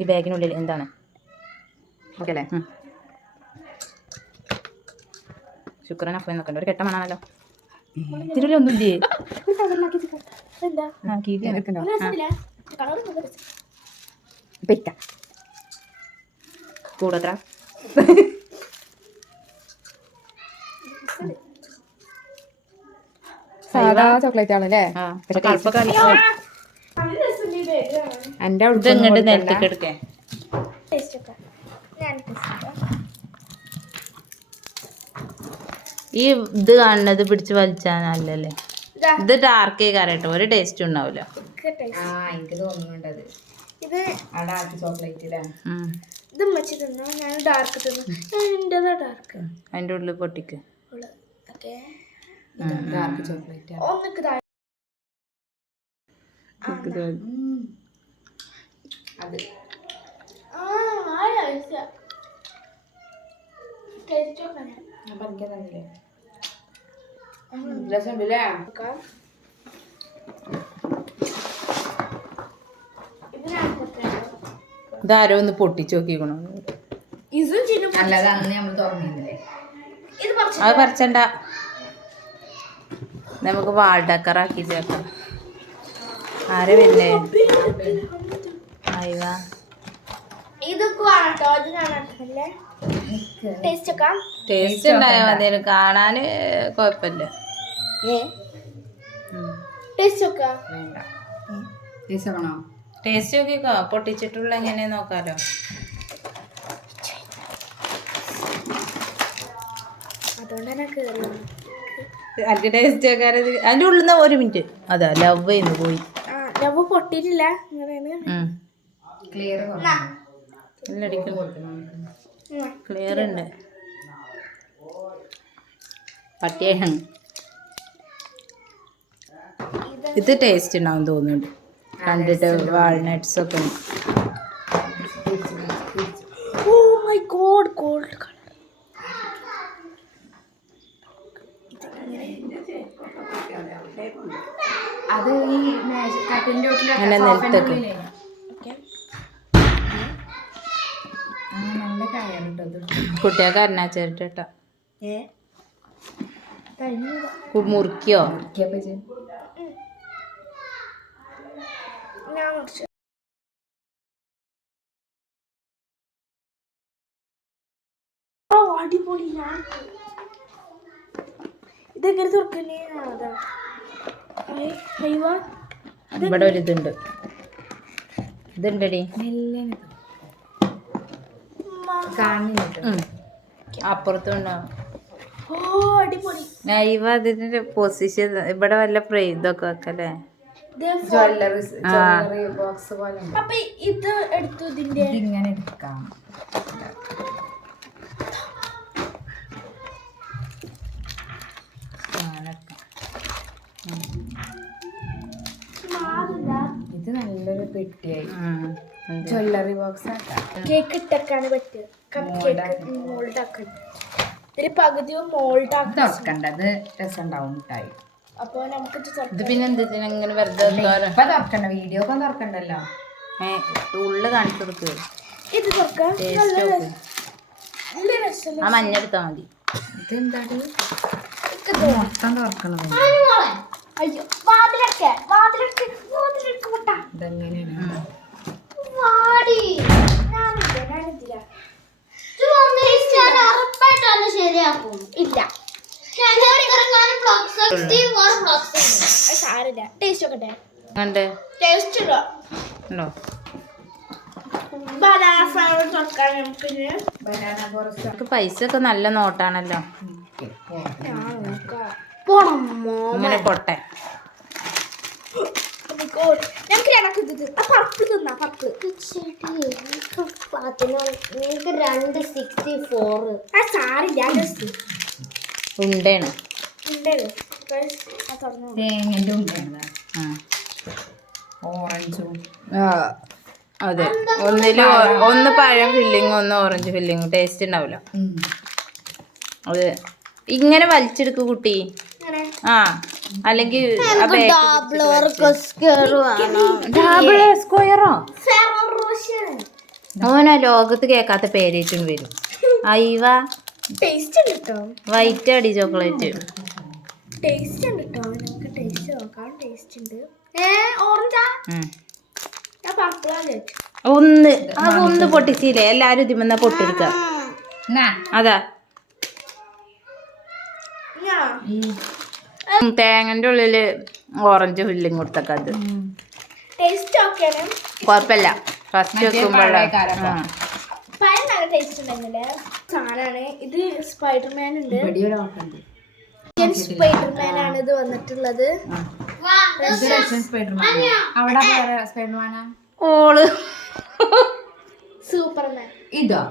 ഈ ബാഗിനുള്ളിൽ എന്താണ്? ഓക്കെ അല്ലേ? ശുക്രൻ അഫ നോക്കണ്ട. ഒരു കെട്ട മണാണല്ലോ. ഇതിനുള്ളിൽ ഒന്നും ഇല്ലേ? കൂടത്ര സാധാ ചോക്ലേറ്റ് ആണല്ലേ? എന്റെ ഇങ്ങോട്ട് നിലത്തേക്ക് എടുക്കേ. ഈ ഇത് കാണുന്നത് പിടിച്ച് വലിച്ചാനല്ലേ? ഇത് ഡാർക്ക് കറട്ടോ, ഒരു ടേസ്റ്റ് ഉണ്ടാവില്ല. എനിക്ക് തോന്നുന്നുണ്ടത് ഇത് ഡാർക്ക് ചോക്ലേറ്റ് അല്ലേ? ഇത് മച്ചി തിന്നു, ഞാൻ ഡാർക്ക് തിന്നു. ഡാർക്ക് അതിൻ്റെ ഉള്ളിൽ പൊട്ടിക്ക്. ഡാർക്ക് ചോക്ലേറ്റ് അത് ഇതാരോ ഒന്ന് പൊട്ടിച്ച് നോക്കിക്കണോ? നല്ലതാണെന്ന് നമ്മൾ തുറന്നില്ലേ? അത് പറിച്ചണ്ട, നമുക്ക് വാൾഡക്കറാക്കി ചേർക്കാം. ആരെ വരുന്നേ? അയ്യ ടേസ്റ്റ് ഉണ്ടായാൽ മതി, കാണാന് കുഴപ്പമില്ല. ടേസ്റ്റ് നോക്കിക്കോ, പൊട്ടിച്ചിട്ടുള്ള എങ്ങനെ നോക്കാലോ. അതിന്റെ ടേസ്റ്റ് നോക്കാൻ അതിന്റെ ഉള്ളിൽ നിന്ന് 1 മിനിറ്റ്. അതാ ലവ് ചെയ്യുന്നു പോയി. ലവ് പൊട്ടിയിട്ടില്ല. ക്ലിയർ ഉണ്ട്. പട്ടിയാണ് ഇത്. ടേസ്റ്റ് ഉണ്ടാവും തോന്നുന്നുണ്ട് കണ്ടിട്ട്. വാൾനട്ട്സ് ഒക്കെ അത് ഈ കട്ടിന്റെ അങ്ങനെ നിലത്തേക്ക് നല്ല കായുണ്ട്. കുട്ടികൾക്ക് അരുണാച്ചേരിട്ടാ മുറിക്കോ? അടിപൊളി. ഇതെങ്ങനെ തുറക്കണേ? ഇവിടെ ഒരു ഇതുണ്ട്. ഇതുണ്ടടി അപ്പുറത്തുണ്ടാവും. നൈവ അതിന്റെ പൊസിഷൻ ഇവിടെ വല്ല ഇതൊക്കെ വെക്കല്ലേ? ജ്വല്ലറി ബോക്സ് പോലെ. അപ്പൊ ഇത് എടുത്തു, ഇതിന്റെ ഇങ്ങനെ എടുക്കാം. ഇത് നല്ലൊരു പെട്ടിയായി. ജ്വല്ലറി ബോക്സ് കേക്ക് ഇട്ടൊക്കെയാണ് പറ്റുക. കപ്പ് കേക്ക് മോൾഡ് ആക്കണ്ട. ഇതിന് പകുതിയും മോൾഡ് തുറക്കണ്ടത് രസമുണ്ടാവും മിഠായി. അപ്പൊ നമുക്ക് ഇത് പിന്നെ എന്തിങ്ങനെ വെറുതെ ഇപ്പൊ തുറക്കണ്ട, വീഡിയോ ഒക്കെ തുറക്കണ്ടല്ലോ. ഉള്ളു കാണിച്ചു കൊടുക്കുക. ഇത് തുറക്കാം. ആ മഞ്ഞെടുത്താ മതി. ഇതെന്താണ് മൊത്തം തുറക്കണത്? അയ്യോ, വാതിലൊക്കെ ഇതെങ്ങനെയാണ്? ഇല്ല സാരില്ല. ടേസ്റ്റ് നോക്കട്ടെ. ടേസ്റ്റ് ഉണ്ടോ? ബനാന ഫ്ലേവർ തുറക്കാൻ നമുക്ക് പൈസ ഒക്കെ നല്ല നോട്ടാണല്ലോ. ഇങ്ങനെ പൊട്ടെ ഞങ്ങൾക്ക് പർപ്പിൾ തിന്നാ. പർപ്പിൾ 264. സാരില്ല, ഉണ്ടേണ്. തേങ്ങന്റെ ഉണ്ടാണ്. ഓറഞ്ചും. അതെ, ഒന്ന് പഴം ഫില്ലിങ്, ഒന്ന് ഓറഞ്ച് ഫില്ലിങ്. ടേസ്റ്റ് ഉണ്ടാവില്ല. അത് ഇങ്ങനെ വലിച്ചെടുക്കു കുട്ടി. ആ അല്ലെങ്കിൽ സ്ക്വയറോ ഓനാ ലോകത്ത് കേൾക്കാത്ത പേരേറ്റും വരും. അയ്യ ടേസ്റ്റ് ഉണ്ട് കേട്ടോ. വൈറ്റ് അടി ചോക്ലേറ്റ്. ടേസ്റ്റ് ഉണ്ട് കേട്ടോ. നമുക്ക് ടേസ്റ്റ് നോക്കാം. ടേസ്റ്റ് ഉണ്ട്. ഓറഞ്ചാ? ഞാൻ പർപ്പിളാണ് ഒന്ന് പൊട്ടിച്ചില്ലേ? എല്ലാരും ഇതിമെന്നാ പൊട്ടിയെടുക്ക. അതാ തേങ്ങന്റെ ഉള്ളില് ഓറഞ്ച് ഫില്ലിങ് കൊടുത്തൊക്കെ അത് ടേസ്റ്റ് ഓക്കെയാണ്. കൊഴപ്പല്ല. ഫസ്റ്റ് വെക്കുമ്പോഴാണ് പഴം നല്ല ടേസ്റ്റ് ഉണ്ടെങ്കില് സാധനമാണ് ഇത്. സ്പൈഡർമാൻ ഉണ്ട്. സ്പൈഡർമാൻ ആണ് ഇത് വന്നിട്ടുള്ളത്. ഓള് സൂപ്പർമാൻ. ഇതോ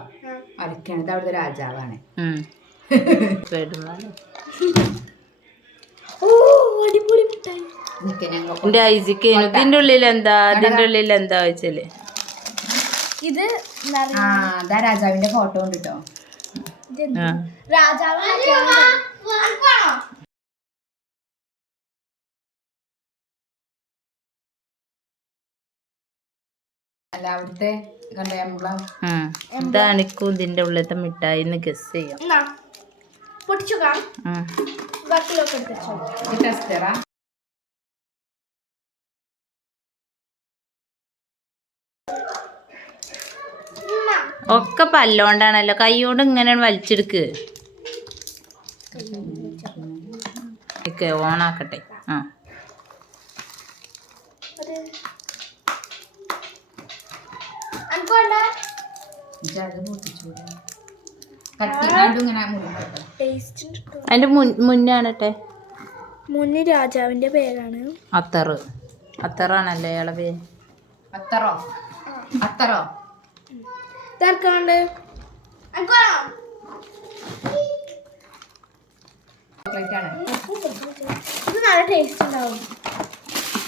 അരക്കാണ്. ഇത് അവിടുത്തെ രാജാവാണ്. സ്പൈഡർമാൻ. അടിപൊളി മിഠായി. എന്റെ ഐസിക്ക് ഇതിന്റെ ഉള്ളിൽ എന്താ വെച്ചാല് ഇത് രാജാവിന്റെ ഫോട്ടോ ഉണ്ട് കേട്ടോ. രാജാവ് അല്ല അവിടുത്തെ ഇതാണിക്കും ഇതിന്റെ ഉള്ളിലത്തെ മിഠായിന്ന് ഗസ് ചെയ്യാം. പൊട്ടിച്ചുകാം. ഒക്കെ പല്ലോണ്ടാണല്ലോ. കൈയോണ്ട് ഇങ്ങനെ വലിച്ചെടുക്ക്. ഓണാക്കട്ടെ. അതിന്റെ മുന്നാണട്ടെ. മുന്നിൽ രാജാവിന്റെ പേരാണ് അത്തറാണല്ലേ അയാളെ പേര്. അത്തറോ ഇതാർക്കാണ്ട് ഇത് നല്ല ടേസ്റ്റ് ഉണ്ടാവും.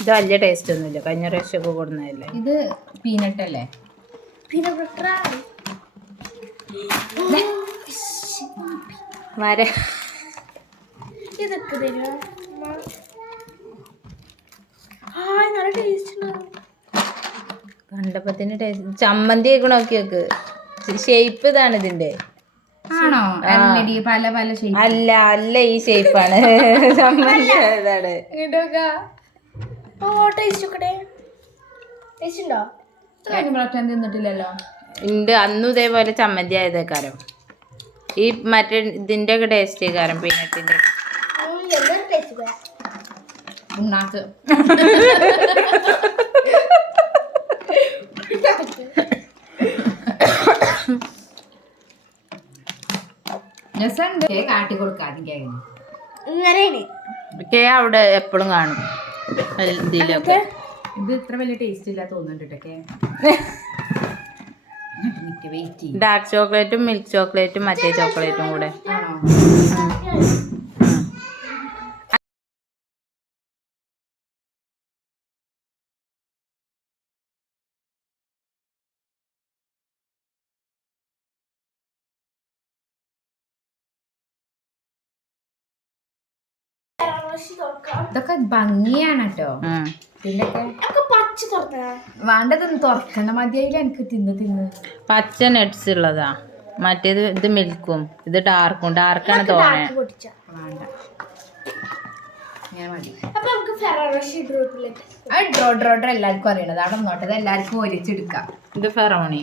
ഇത് വലിയ ടേസ്റ്റ് ഒന്നുമില്ല. കഴിഞ്ഞ പ്രാവശ്യമൊക്കെ കൊടുന്നതല്ലേ. ഇത് പീനട്ട് അല്ലേ? ഇതൊക്കെ തരുമോ? നല്ല ടേസ്റ്റ് ഉണ്ടാവും. കണ്ടപ്പത്തിന് ടേസ്റ്റ്. ചമ്മന്തി ഒക്കെ നോക്കി നോക്ക്. ഷേപ്പ് ഇതാണ് ഇതിന്റെ. ആണോ? പല പല ഷേപ്പ്. അല്ല ഈ ഷേപ്പാണ് ചമ്മന്തി. ഇതാണ്. തിന്നിട്ടില്ലല്ലോ. ഉണ്ട്. അന്നും ഇതേപോലെ ചമ്മന്തി ആയതേക്കാരം. ഈ മറ്റേ ഇതിന്റെ ഒക്കെ ടേസ്റ്റ് കാരം പീനട്ടിന്റെ. കാട്ടി കൊടുക്കാതെ അവിടെ എപ്പോഴും കാണും ഇതിലൊക്കെ. ഇത് ഇത്ര വലിയ ടേസ്റ്റ് ഇല്ല തോന്നുന്നുണ്ട്. ഡാർക്ക് ചോക്ലേറ്റും മിൽക്ക് ചോക്ലേറ്റും മറ്റേ ചോക്ലേറ്റും കൂടെ. ഇതൊക്കെ ഭംഗിയാണ് കേട്ടോ. വേണ്ടതൊന്ന് തുറക്കണ്ട. മതിയായില്ല എനിക്ക് തിന്ന്. പച്ച നട്ട്സ് ഉള്ളതാ. മറ്റേത് ഇത് മിൽക്കും ഇത് ഡാർക്കും. ഡാർക്കാണ് തോന്നേ. എല്ലാവർക്കും അറിയണത്. അവിടെ നോട്ടത് എല്ലാവർക്കും ഒലിച്ചെടുക്കാം. ഇത് ഫെറോണി.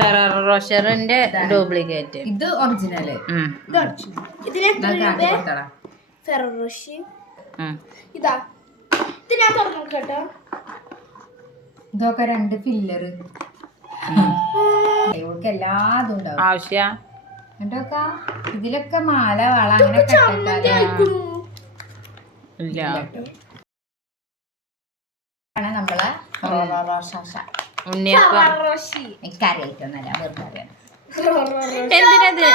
ഫെററോ റോഷറിന്റെ ഡ്യൂപ്ലിക്കേറ്റ്. ഇത് ഒറിജിനല്. ഇതൊക്കെ 2 ഫില്ലറ്. ഇവർക്ക് എല്ലാതും ഉണ്ടാവും ആവശ്യ. എന്നിട്ടൊക്കെ ഇതിലൊക്കെ മാല വള അങ്ങനെ നമ്മളെ എനിക്കറിയായിട്ടൊന്നല്ല വെറുതെ അറിയാം. എന്തിനത്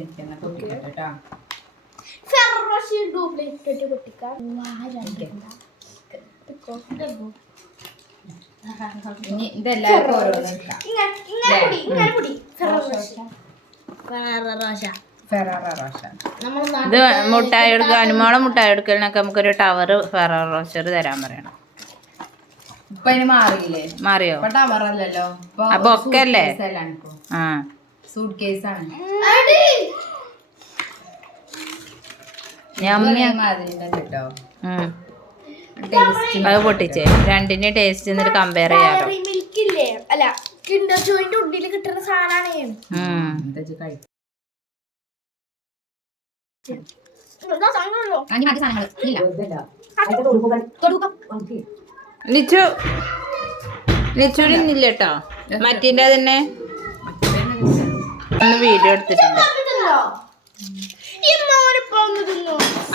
നിക്കുന്ന പൊട്ടിക്കട്ടോ. ഇനി ഇതെല്ലാവർക്കും ഓരോന്ന് എടുക്കാം. ഇങ്ങനെ പൊടി ഫെറാറ റോഷ. ഇത് മുട്ടായി എടുക്കുക അനുമോളെ മുട്ടായി എടുക്കലിനൊക്കെ നമുക്കൊരു ടവർ ഫെറോ റോച്ചർ തരാൻ പറയണം. ഇപ്പൊ അതിന് മാറിയില്ലേ? മാറിയോ? ഇപ്പൊ ടവറല്ലല്ലോ, അപ്പൊ ഒക്കെ അല്ലേ? ആ സൂട്ട് കേസാണ്. ഞമ്മ മാതിരി തന്നെ കേട്ടോ. അത് പൊട്ടിച്ചേ രണ്ടിന്റെ ടേസ്റ്റ് എന്നിട്ട് കമ്പയർ ചെയ്യാലോ. മിൽക്കില്ലേ അല്ല കിൻഡർ ജോയിന്റെ ഉള്ളിൽ കിട്ടുന്ന സാധനമാണ്. ലിച്ചുവിനില്ല കേട്ടോ, മറ്റേന്റെ തന്നെ ഒന്ന് വീഡിയോ എടുത്തിട്ടുണ്ട്.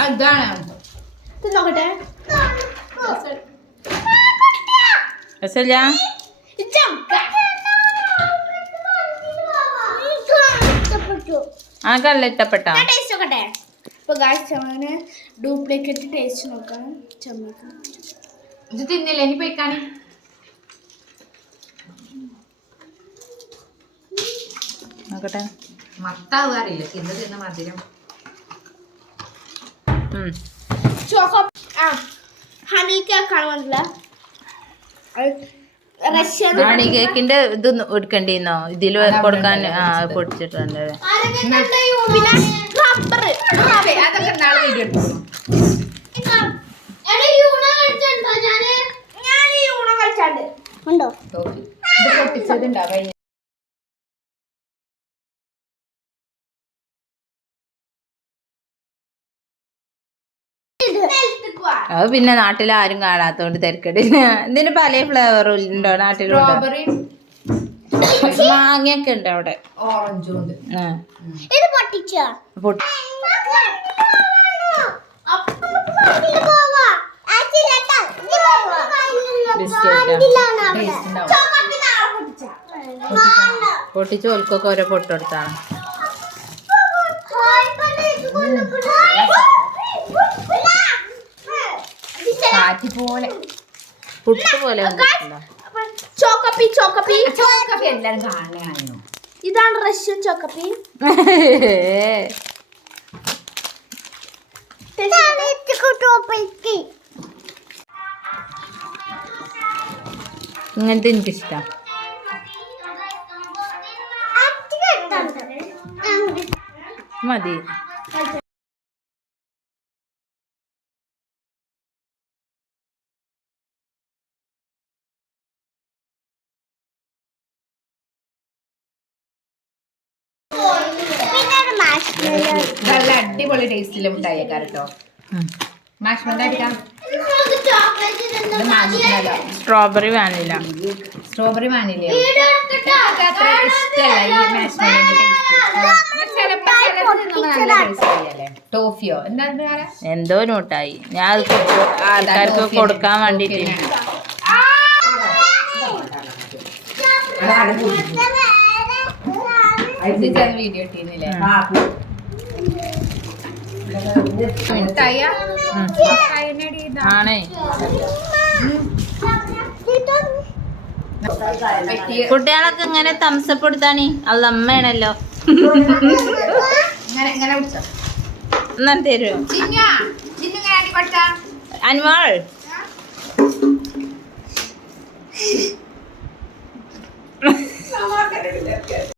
അതാണ് തിന്നോക്കട്ടെ. രസമില്ല? ആ കല്ല ഇഷ്ടപ്പെട്ടോ? ടേസ്റ്റ് നോക്കട്ടെ. ഇപ്പൊ ഗായ്സ് ഡ്യൂപ്ലിക്കേറ്റ് ടേസ്റ്റ് നോക്കാം. ചമ്മക്ക ഇത് തിന്നില്ല, ഇനി പോയിക്കാണി. നോക്കട്ടെ. മത്താവാറില്ല, തിന്ന മധുരം. ചോക്കോ ഹണി കേക്കാണ് മനസ്സില. റഷ്യൻ ഹണി കേക്കിന്റെ ഇത് എടുക്കണ്ടിന്നോ ഇതില് കൊടുക്കാൻ? ആ പൊടിച്ചിട്ടുണ്ട്. പിന്നെ റബ്ബർ അതൊക്കെ നാളെ വീഡിയോ എടുത്തു. ഞാൻ ഈ ഊണം കഴിച്ചാണ്ട് ഉണ്ടോ? ഇത് പൊട്ടിച്ചതുണ്ടാവും. അത് പിന്നെ നാട്ടിൽ ആരും കാണാത്തോണ്ട് തിരക്കടില്ല. ഇതിന് പല ഫ്ലേവറും ഉണ്ടോ നാട്ടിലുണ്ടോ? സ്ട്രോബെറി മാങ്ങയൊക്കെ ഉണ്ട് അവിടെ. ഓറഞ്ചും ഉണ്ട്. ഇത് പൊട്ടിച്ചോ? പൊട്ടിച്ച് ഓൽക്കൊക്കെ ഓരോ പൊട്ടെടുത്താണ്. കാറ്റി പോലെ പുട്ട് പോലെ വന്നിട്ടുണ്ടോ? ചോക്കപ്പി ചോക്കപ്പി ചോക്കപ്പി എല്ലാരും കാണാനോ. ഇതാണ് റഷ്യൻ ചോക്കപ്പി. ഇങ്ങനത്തെ എനിക്കിഷ്ടം. മതി. നല്ല അടിപൊളി ടേസ്റ്റിലെ മുട്ടായിക്കാർ കേട്ടോ. മാഷ്മല്ലോ അടിക്കാം. Strawberry vanilla. സ്ട്രോബെറി വാനില അത്ര ഇഷ്ടമല്ല ഈ മാഷ്മലോന്റെ ടേസ്റ്റ്. ടോഫിയോ എന്താ എന്തോ നോട്ടായി. ഞാൻ അത് ആൾക്കാർക്ക് കൊടുക്കാൻ വേണ്ടിട്ട് വീഡിയോ ഇട്ടിരുന്നില്ലേ? ആണേ. കുട്ടികളൊക്കെ ഇങ്ങനെ തംസപ്പ് എടുത്താണി. അത് അമ്മയാണല്ലോ. എന്നാ തരുമോ അനുമോൾ?